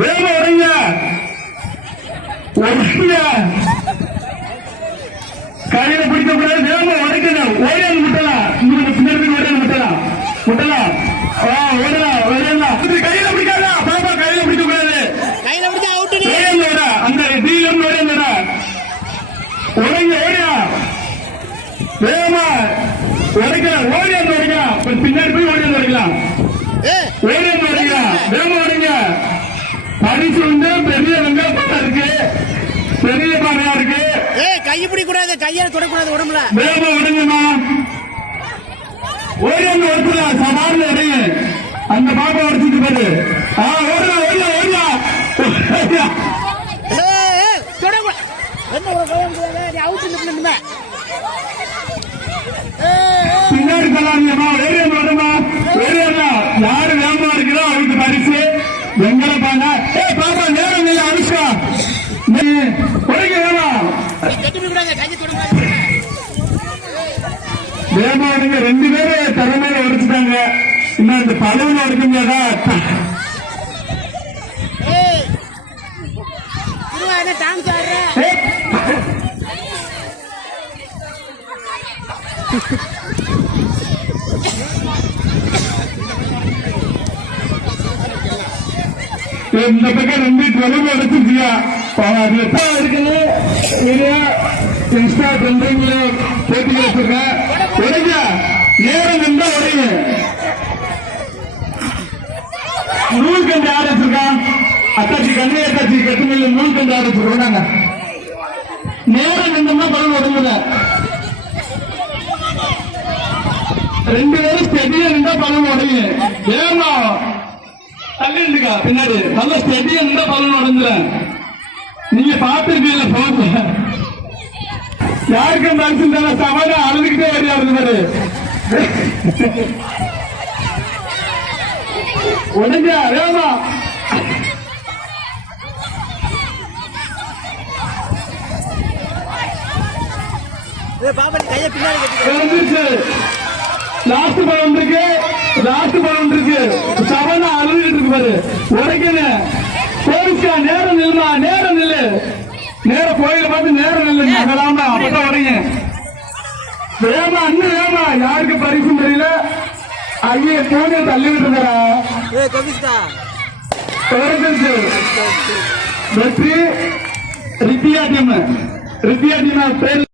வேக உடைங்க கையில பிடிக்க கூடாது. வேக உடைக்கணும். ஓடியாந்து முட்டலாம். பின்னாடி ஓடியாந்து முட்டலாம். முட்டலாம். ஓடலாம் ஓடியலாம். கையில பிடிக்காதா பாப்பா. கையில பிடிக்க கூடாது. கையில பிடிச்சா அவுட். ஓடியாந்து அந்த டீலர் ஓடியாந்து உடைங்க. ஓடியா வேகமா உடைக்கலாம். ஓடியாந்து உடைக்கலாம். பின்னாடி போய் ஓடியாந்து உடைக்கலாம். ஓடியாந்து உடைக்கலாம். வேகமா உடைங்க. பரிசு வந்து பெரிய வெங்காயம் இருக்கு. பெரிய பாறையா இருக்கு. கையை பிடிக்க கூடாது. கையால தொடக்கூடாது உடம்புல. வேகமா உடைங்கம்மா. ஓடியாந்து உடைக்கலாம். சாதாரண உடைங்க. அந்த பாப்பா உடைச்சிட்டு பாரு. ஓடலாம் ஓடலாம் ஓடலாம். பின்னாடி சொல்லாதீங்கம்மா. ஓடியாந்து உடம்பா. ஓடியாடலாம். யாரு வேகமா இருக்கிறோ அவருக்கு பரிசு. எங்களை பாங்க. பாப்பா நேரம் இல்லை. அனுஷ்கா உடைக்க வேணாம். வேகமா உடைங்க. 2 பேரு திறமையில உடைச்சுட்டாங்க. இன்னும் இந்த பழவுல உடைக்க முடியாதா? இந்த பக்கம் 2 12 அடைச்சிருக்கியா? இருக்குது. இன்ஸ்டா ட்ரெண்டிங்ல போட்டி வச்சிருக்கேன். உடைங்க. நேரம் இருந்தா உடைங்க. நூல் கண்டு ஆரம்பிச்சிருக்கான். அத்தாச்சி கண்ணை அத்தாச்சி கட்டுமையில நூல் கண்டு ஆரம்பிச்சிருக்காங்க. நேரம் நின்றா பலன் உடம்புல 2 பேரும் ஸ்டெடியா இருந்தா பலன் உடையுங்க. வேகமா தள்ளிட்டுக்கா பின்னாடி நல்ல ஸ்டெடியா இருந்தா பலன் உடஞ்சிட. நீங்க பாத்துருக்கீங்க போட்டு யாருக்கு அந்த அரிசி சவால அழுதுகிட்டே வரையாது பாரு. உடஞ்சா வேகமா லாஸ்ட் படம் இருக்கு. லாஸ்ட் படம் இருக்கு. சவால அழுதுகிட்டு இருக்கு பாரு. உடைக்கணும். போலீஸ்கா நேரம் நில்லுமா. நேரம் நில்லு. நேரம் கோயில பார்த்து நேரம் நில்லு. நகலாமா அப்பதான் உடைங்க. வேமா அண்ணன் வேமா. யாருக்கு பரிசும் தெரியல. ஐயே போனே தள்ளிவிட்டு இருக்கிறா. வெற்றி ரித்தியா டீம். ரித்தியா டீம் பேர்